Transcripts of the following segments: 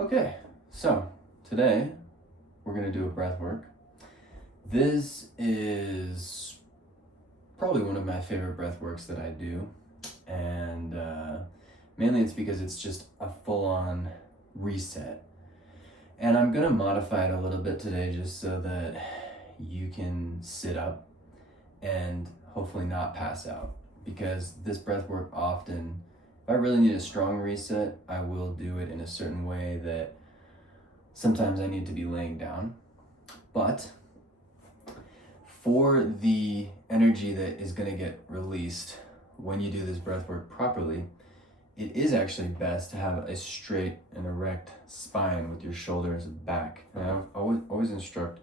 Okay, so today we're going to do a breath work. This is probably one of my favorite breath works that I do, and mainly it's because it's just a full-on reset. And I'm going to modify it a little bit today just so that you can sit up and hopefully not pass out, because this breath work often, if I really need a strong reset, I will do it in a certain way that sometimes I need to be laying down. But for the energy that is going to get released when you do this breath work properly, it is actually best to have a straight and erect spine with your shoulders back. And I always instruct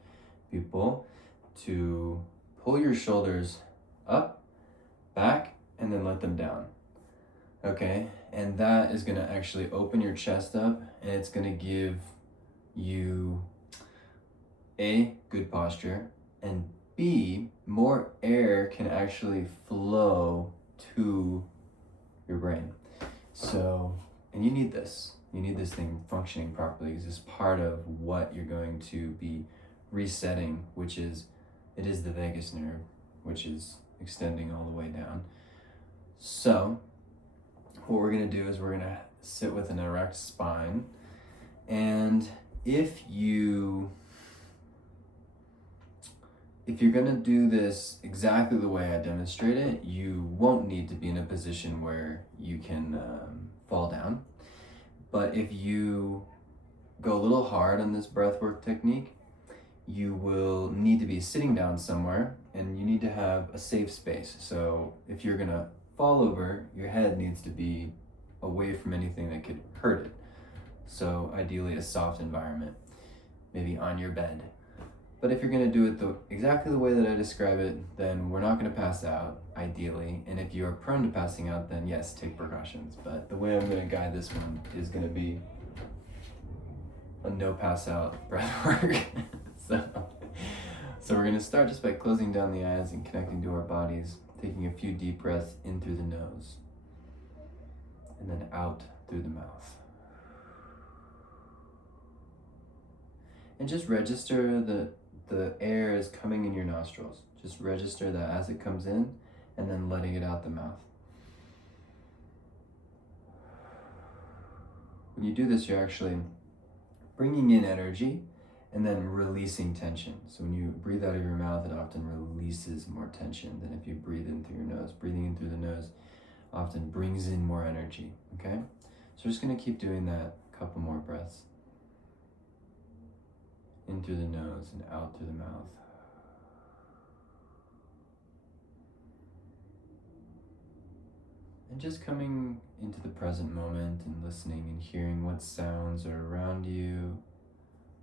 people to pull your shoulders up, back, and then let them down. Okay, and that is going to actually open your chest up, and it's going to give you A, good posture, and B, more air can actually flow to your brain. So, and you need this thing functioning properly, because it's part of what you're going to be resetting, which is, it is the vagus nerve, which is extending all the way down. So what we're going to do is we're going to sit with an erect spine, and if you're going to do this exactly the way I demonstrate it, you won't need to be in a position where you can fall down. But if you go a little hard on this breathwork technique, you will need to be sitting down somewhere, and you need to have a safe space. So if you're going to fall over, your head needs to be away from anything that could hurt it. So ideally a soft environment, maybe on your bed. But if you're going to do it exactly the way that I describe it, then we're not going to pass out, ideally. And if you are prone to passing out, then yes, take precautions. But the way I'm going to guide this one is going to be a no pass out breath work. So we're going to start just by closing down the eyes and connecting to our bodies, taking a few deep breaths in through the nose and then out through the mouth. And just register the air is coming in your nostrils. Just register that as it comes in, and then letting it out the mouth. When you do this, you're actually bringing in energy and then releasing tension. So when you breathe out of your mouth, it often releases more tension than if you breathe in through your nose. Breathing in through the nose often brings in more energy, okay? So we're just gonna keep doing that a couple more breaths. In through the nose and out through the mouth. And just coming into the present moment and listening and hearing what sounds are around you,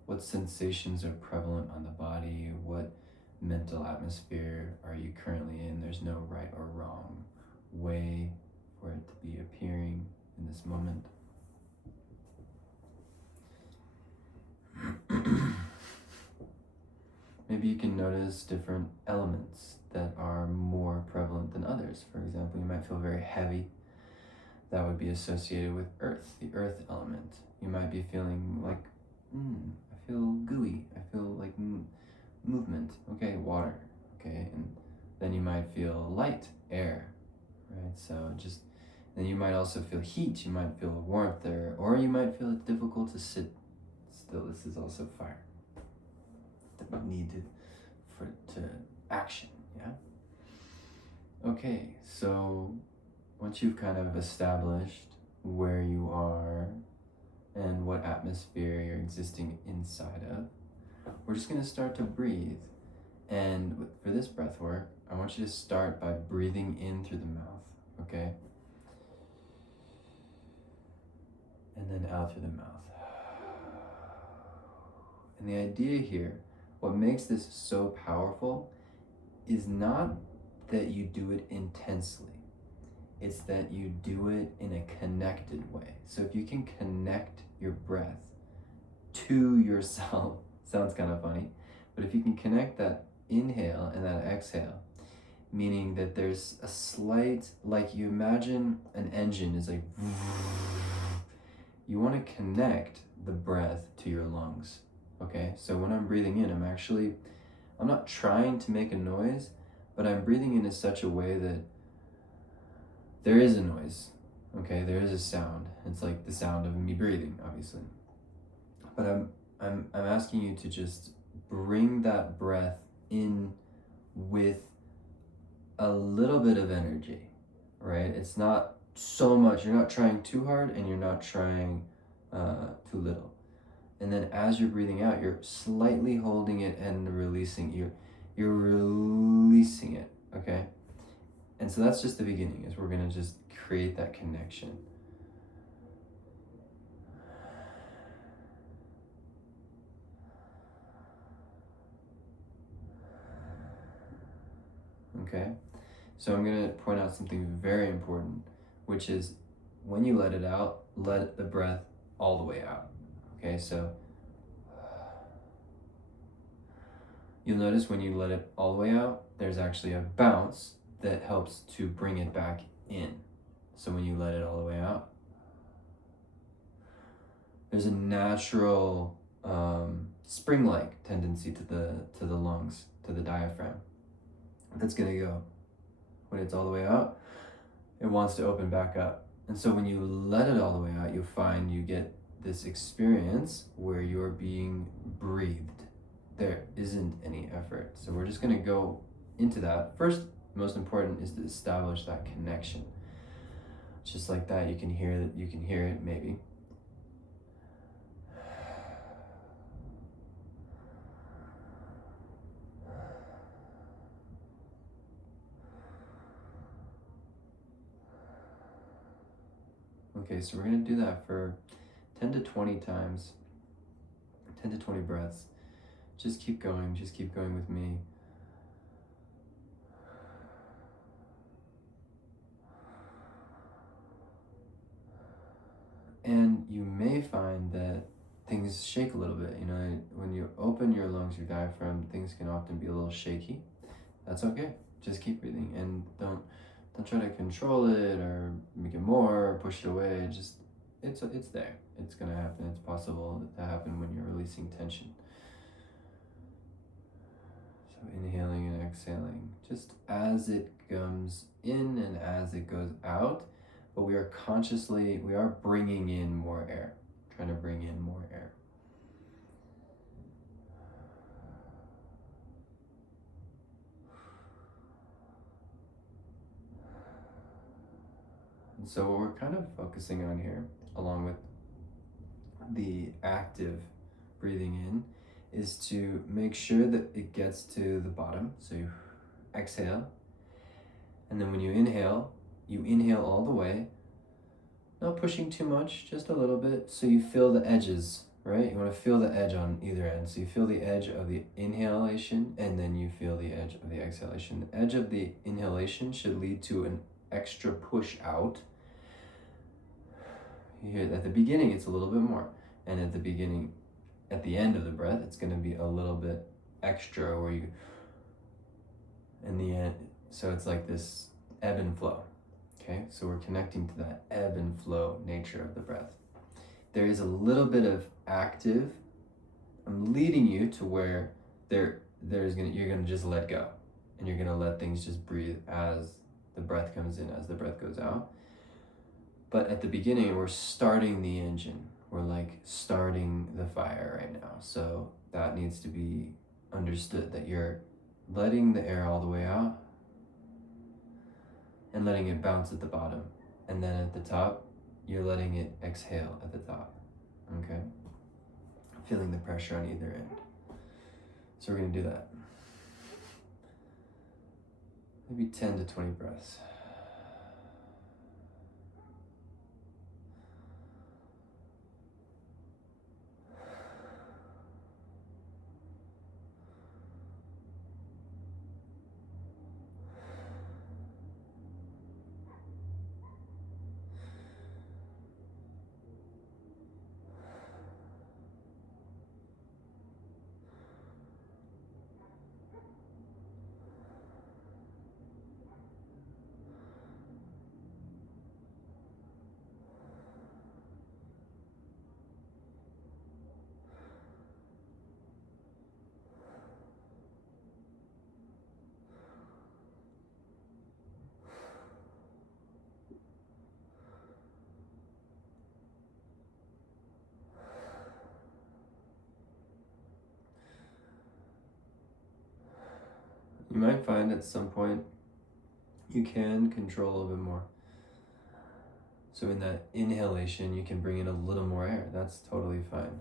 what sensations are prevalent on the body, what mental atmosphere are you currently in. There's no right or wrong way for it to be appearing in this moment. Maybe you can notice different elements that are more prevalent than others. For example, you might feel very heavy. That would be associated with earth, the earth element. You might be feeling like, I feel gooey. I feel like movement. Okay, water. Okay, and then you might feel light, air, right? So then you might also feel heat. You might feel warmth there, or you might feel it's difficult to sit still. This is also fire. Needed to action, yeah? Okay, so once you've kind of established where you are and what atmosphere you're existing inside of, we're just going to start to breathe. And for this breath work, I want you to start by breathing in through the mouth, okay? And then out through the mouth. And the idea here, what makes this so powerful, is not that you do it intensely. It's that you do it in a connected way. So if you can connect your breath to yourself, sounds kind of funny, but if you can connect that inhale and that exhale, meaning that there's a slight, like you imagine an engine is like, you want to connect the breath to your lungs. Okay, so when I'm breathing in, I'm not trying to make a noise, but I'm breathing in such a way that there is a noise. Okay, there is a sound. It's like the sound of me breathing, obviously. But I'm asking you to just bring that breath in with a little bit of energy, right? It's not so much. You're not trying too hard, and you're not trying too little. And then as you're breathing out, you're slightly holding it and releasing. You're releasing it, okay? And so that's just the beginning, is we're gonna just create that connection. Okay? So I'm gonna point out something very important, which is when you let it out, let the breath all the way out. Okay, so you'll notice when you let it all the way out, there's actually a bounce that helps to bring it back in. So when you let it all the way out, there's a natural spring-like tendency to the lungs, to the diaphragm, that's gonna go. When it's all the way out, it wants to open back up. And so when you let it all the way out, you'll find you get this experience where you're being breathed. There isn't any effort. So we're just gonna go into that. First, most important is to establish that connection. Just like that, you can hear it maybe. Okay, so we're gonna do that for 10 to 20 times, 10 to 20 breaths. Just keep going with me. And you may find that things shake a little bit. You know, when you open your lungs, your diaphragm, things can often be a little shaky. That's okay. Just keep breathing, and don't try to control it or make it more or push it away. Just it's there. It's gonna happen. It's possible to happen when you're releasing tension. So inhaling and exhaling, just as it comes in and as it goes out. But we are bringing in more air, trying to bring in more air. And so what we're kind of focusing on here, along with the active breathing in, is to make sure that it gets to the bottom. So you exhale, and then when you inhale all the way, not pushing too much, just a little bit, so you feel the edges, right? You want to feel the edge on either end. So you feel the edge of the inhalation, and then you feel the edge of the exhalation. The edge of the inhalation should lead to an extra push out. You hear that at the beginning, it's a little bit more. And at the end of the breath, it's going to be a little bit extra, where you, in the end, so it's like this ebb and flow. Okay, so we're connecting to that ebb and flow nature of the breath. There is a little bit of active. I'm leading you to where you're gonna just let go, and you're gonna let things just breathe as the breath comes in, as the breath goes out. But at the beginning, we're starting the engine. We're like starting the fire right now. So that needs to be understood, that you're letting the air all the way out and letting it bounce at the bottom. And then at the top, you're letting it exhale at the top, okay? Feeling the pressure on either end. So we're gonna do that. Maybe 10 to 20 breaths. You might find at some point you can control a little bit more. So in that inhalation, you can bring in a little more air. That's totally fine.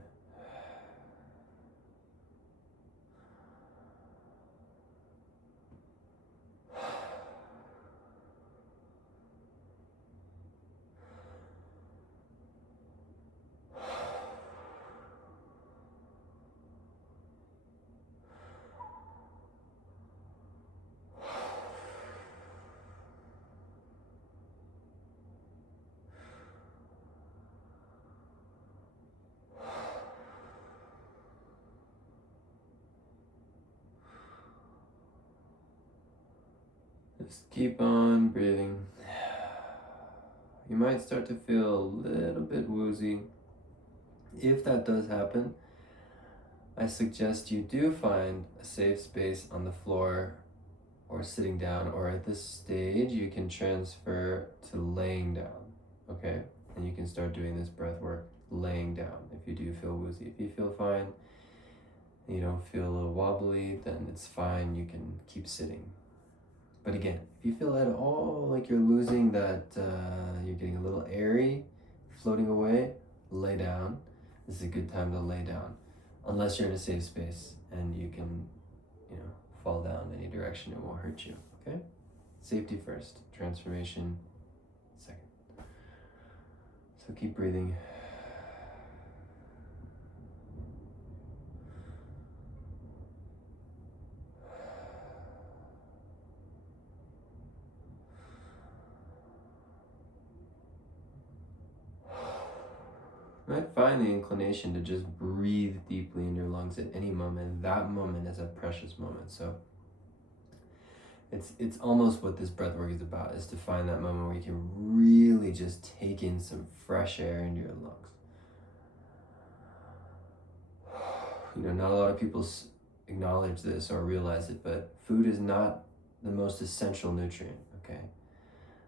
Just keep on breathing. You might start to feel a little bit woozy. If that does happen, I suggest you do find a safe space on the floor or sitting down, or at this stage, you can transfer to laying down, okay? And you can start doing this breath work laying down if you do feel woozy. If you feel fine, and you don't feel a little wobbly, then it's fine, you can keep sitting. But again, if you feel at all like you're losing that, you're getting a little airy, floating away, lay down. This is a good time to lay down, unless you're in a safe space and you can, fall down any direction, it won't hurt you, okay? Safety first, transformation second. So keep breathing. You might find the inclination to just breathe deeply in your lungs at any moment. That moment is a precious moment. So it's almost what this breath work is about, is to find that moment where you can really just take in some fresh air into your lungs. Not a lot of people acknowledge this or realize it, but food is not the most essential nutrient, okay?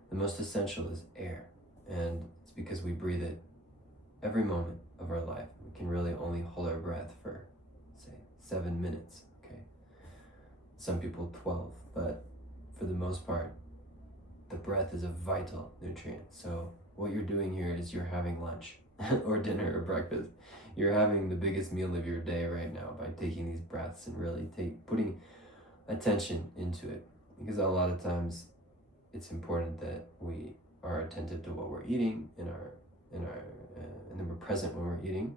The most essential is air, and it's because we breathe it every moment of our life. We can really only hold our breath for, say, 7 minutes, okay? Some people 12, but for the most part, the breath is a vital nutrient. So what you're doing here is you're having lunch or dinner or breakfast. You're having the biggest meal of your day right now by taking these breaths and really putting attention into it. Because a lot of times it's important that we are attentive to what we're eating and then we're present when we're eating.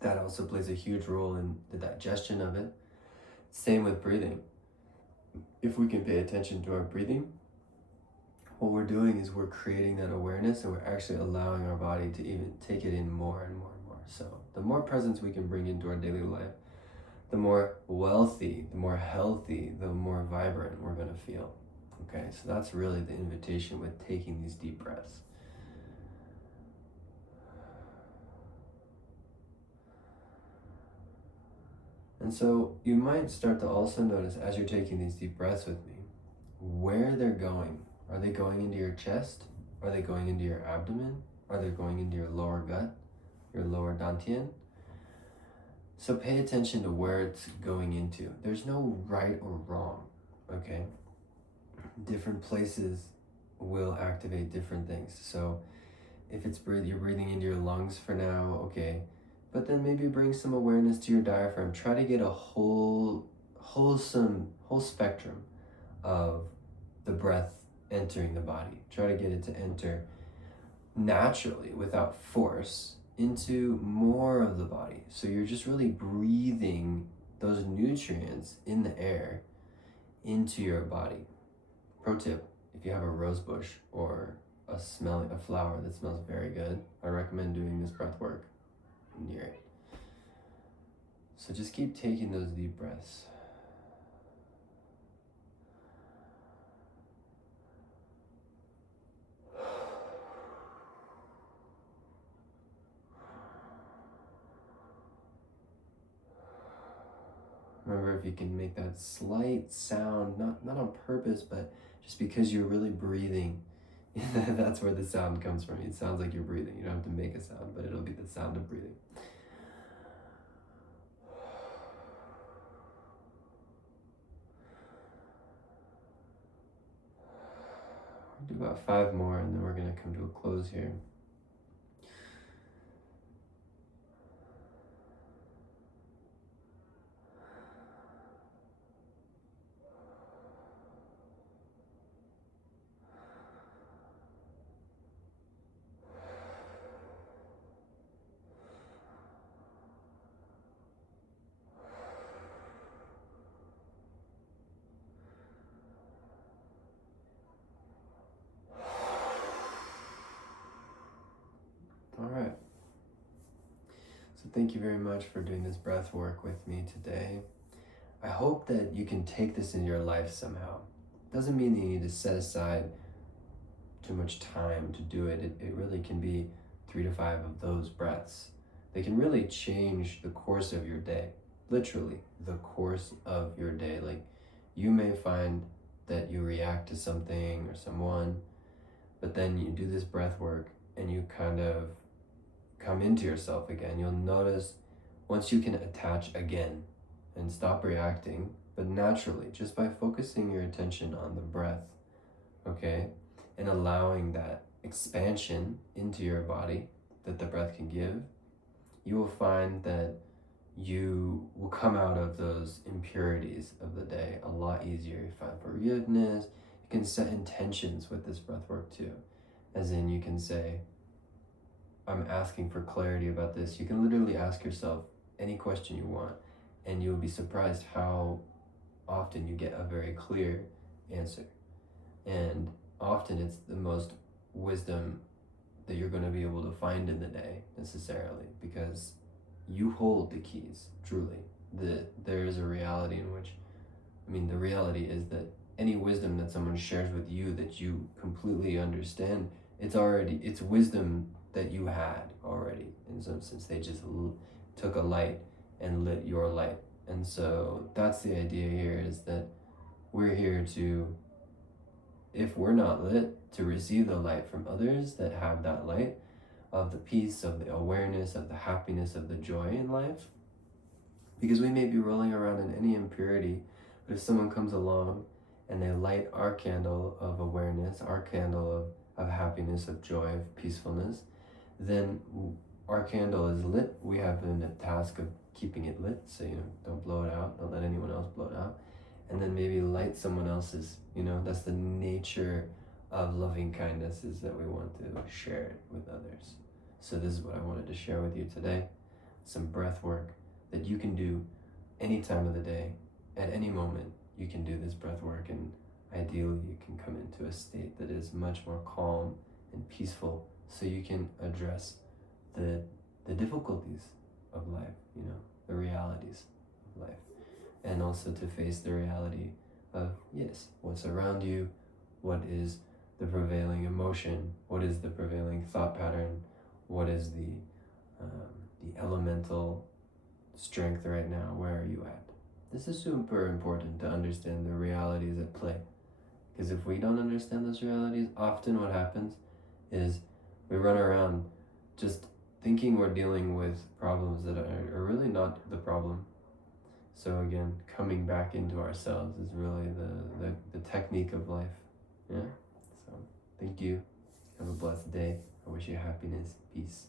That also plays a huge role in the digestion of it. Same with breathing. If we can pay attention to our breathing, what we're doing is we're creating that awareness, and we're actually allowing our body to even take it in more and more and more. So the more presence we can bring into our daily life, the more wealthy, the more healthy, the more vibrant we're going to feel. Okay, so that's really the invitation with taking these deep breaths. And so you might start to also notice, as you're taking these deep breaths with me, where they're going. Are they going into your chest? Are they going into your abdomen? Are they going into your lower gut, your lower dantian? So pay attention to where it's going into. There's no right or wrong, okay? Different places will activate different things. So if it's you're breathing into your lungs for now, okay, but then maybe bring some awareness to your diaphragm. Try to get a whole spectrum of the breath entering the body. Try to get it to enter naturally, without force, into more of the body. So you're just really breathing those nutrients in the air into your body. Pro tip, if you have a rose bush or a flower that smells very good, I recommend doing this breath work near it. So just keep taking those deep breaths. Remember, if you can make that slight sound, not on purpose, but just because you're really breathing, that's where the sound comes from. It sounds like you're breathing. You don't have to make a sound, but it'll be the sound of breathing. do about 5 more, and then we're going to come to a close here. All right. So thank you very much for doing this breath work with me today. I hope that you can take this in your life somehow. Doesn't mean that you need to set aside too much time to do it. It really can be 3 to 5 of those breaths. They can really change the course of your day. Literally, the course of your day. Like, you may find that you react to something or someone, but then you do this breath work and you kind of come into yourself again. You'll notice once you can attach again and stop reacting, but naturally, just by focusing your attention on the breath, okay, and allowing that expansion into your body that the breath can give, you will find that you will come out of those impurities of the day a lot easier. You find forgiveness. You can set intentions with this breath work too. As in, you can say, I'm asking for clarity about this. You can literally ask yourself any question you want, and you'll be surprised how often you get a very clear answer. And often it's the most wisdom that you're going to be able to find in the day, necessarily, because you hold the keys, truly. There is a reality in which, the reality is that any wisdom that someone shares with you that you completely understand, it's wisdom that you had already, in some sense. They just took a light and lit your light. And so that's the idea here, is that we're here to, if we're not lit, to receive the light from others that have that light of the peace, of the awareness, of the happiness, of the joy in life. Because we may be rolling around in any impurity, but if someone comes along and they light our candle of awareness, our candle of happiness, of joy, of peacefulness, then our candle is lit. We have the task of keeping it lit, so don't blow it out, don't let anyone else blow it out, and then maybe light someone else's. That's the nature of loving kindness, is that we want to share it with others. So this is what I wanted to share with you today, some breath work that you can do any time of the day, at any moment. You can do this breath work, and ideally you can come into a state that is much more calm and peaceful, so you can address the difficulties of life, the realities of life, and also to face the reality of, yes, what's around you, what is the prevailing emotion, what is the prevailing thought pattern, what is the elemental strength right now, where are you at? This is super important to understand the realities at play, because if we don't understand those realities, often what happens is we run around just thinking we're dealing with problems that are really not the problem. So again, coming back into ourselves is really the technique of life. Yeah? So thank you. Have a blessed day. I wish you happiness, peace.